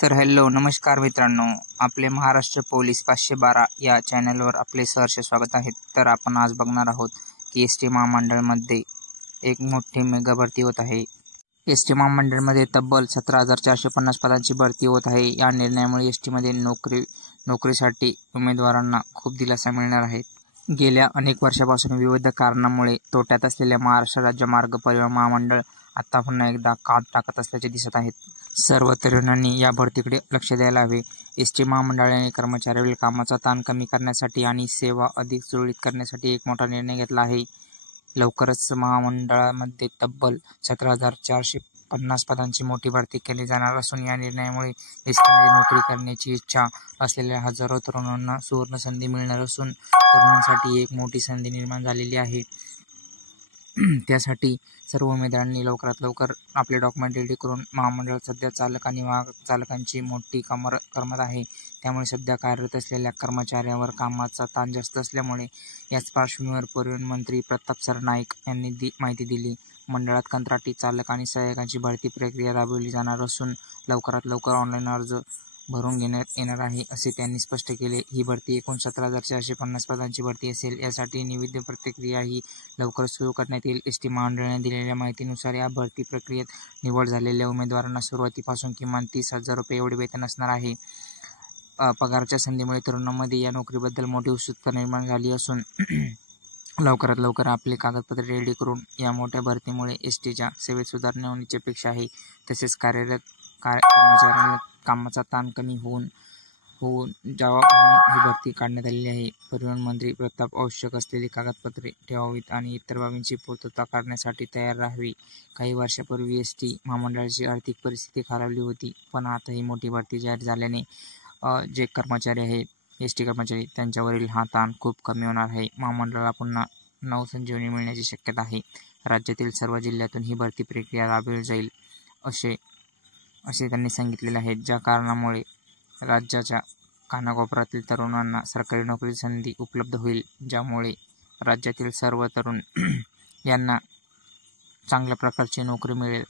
तर हॅलो नमस्कार मित्रांनो, आपले महाराष्ट्र पोलीस 512 या चॅनलवर आपले सहर्ष स्वागत आहे। तर आपण आज बघणार आहोत की एसटी महामंडळामध्ये एक मोठी मेगा भरती होत आहे। एसटी महामंडळामध्ये तब्बल 17,450 पदांची भरती होत आहे। या निर्णयामुळे एसटीमध्ये नोकरीसाठी उमेदवारांना खूप दिलासा मिळणार आहे। गेल्या अनेक वर्षापासून विविध कारणांमुळे तोट्यात असलेल्या महाराष्ट्र राज्य मार्ग परिवहन महामंडळ आता पुन्हा एकदा कात टाकत असल्याचे दिसत आहेत। सर्व तरुणांनी या भरतीकडे लक्ष द्यायला हवे। एसटी महामंडळाने कर्मचाऱ्यांवरील कामाचा ताण कमी करण्यासाठी आणि सेवा अधिक सुरळीत करण्यासाठी एक मोठा निर्णय घेतला आहे। लवकरच महामंडळामध्ये तब्बल 17,450 पदांची मोठी भरती केली जाणार असून या निर्णयामुळे एसटीमध्ये नोकरी करण्याची इच्छा असलेल्या हजारो तरुणांना सुवर्ण संधी मिळणार असून तरुणांसाठी एक मोठी संधी निर्माण झालेली आहे। त्यासाठी सर्व उमेदवारांनी लवकरात लवकर आपले डॉक्युमेंट रेडी करून महामंडळात सध्या चालक आणि वाहक चालकांची मोठी करमत आहे। त्यामुळे सध्या कार्यरत असलेल्या कर्मचाऱ्यांवर कामाचा ताण जास्त असल्यामुळे याच पार्श्वभूमीवर परिवहन मंत्री प्रताप सरनाईक यांनी माहिती दिली। मंडळात कंत्राटी चालक आणि सहाय्यकांची भरती प्रक्रिया राबवली जाणार असून लवकरात लवकर ऑनलाईन अर्ज भरून घेण्यात येणार आहे, असे त्यांनी स्पष्ट केले। ही भरती एकूण 17,450 पदांची भरती असेल। यासाठी निविदा प्रक्रिया ही लवकर सुरू करण्यात येईल। एसटी महामंडळाने दिलेल्या माहितीनुसार या भरती प्रक्रियेत निवड झालेल्या उमेदवारांना सुरुवातीपासून किमान 30,000 रुपये एवढे वेतन असणार आहे। पगाराच्या संधीमुळे तरुणांमध्ये या नोकरीबद्दल मोठी उत्सुकता निर्माण झाली असून लवकरात लवकर आपले कागदपत्रे रेडी करून या मोठ्या भरतीमुळे एसटीच्या सेवेत सुधारणा होण्याची अपेक्षा आहे। तसेच कार्यरत कर्मचाऱ्यांना कामाचा ताण कमी होऊन जावा म्हणून ही भरती काढण्यात आलेली आहे। परिवहन मंत्री प्रताप आवश्यक असलेली कागदपत्रे ठेवावीत आणि इतर बाबींची पूर्तता करण्यासाठी तयार राहावी। काही वर्षापूर्वी एसटी महामंडळाची आर्थिक परिस्थिती खालावली होती, पण आता ही मोठी भरती जाहीर झाल्याने जे कर्मचारी आहेत एसटी कर्मचारी त्यांच्यावरील हा ताण खूप कमी होणार आहे। महामंडळाला पुन्हा नवसंजीवनी मिळण्याची शक्यता आहे। राज्यातील सर्व जिल्ह्यातून ही भरती प्रक्रिया राबवली जाईल असे त्यांनी सांगितलेले आहे, ज्या कारणामुळे राज्याच्या कानाकोपऱ्यातील तरुणांना सरकारी नोकरीची संधी उपलब्ध होईल, ज्यामुळे राज्यातील सर्व तरुण यांना चांगल्या प्रकारची नोकरी मिळेल।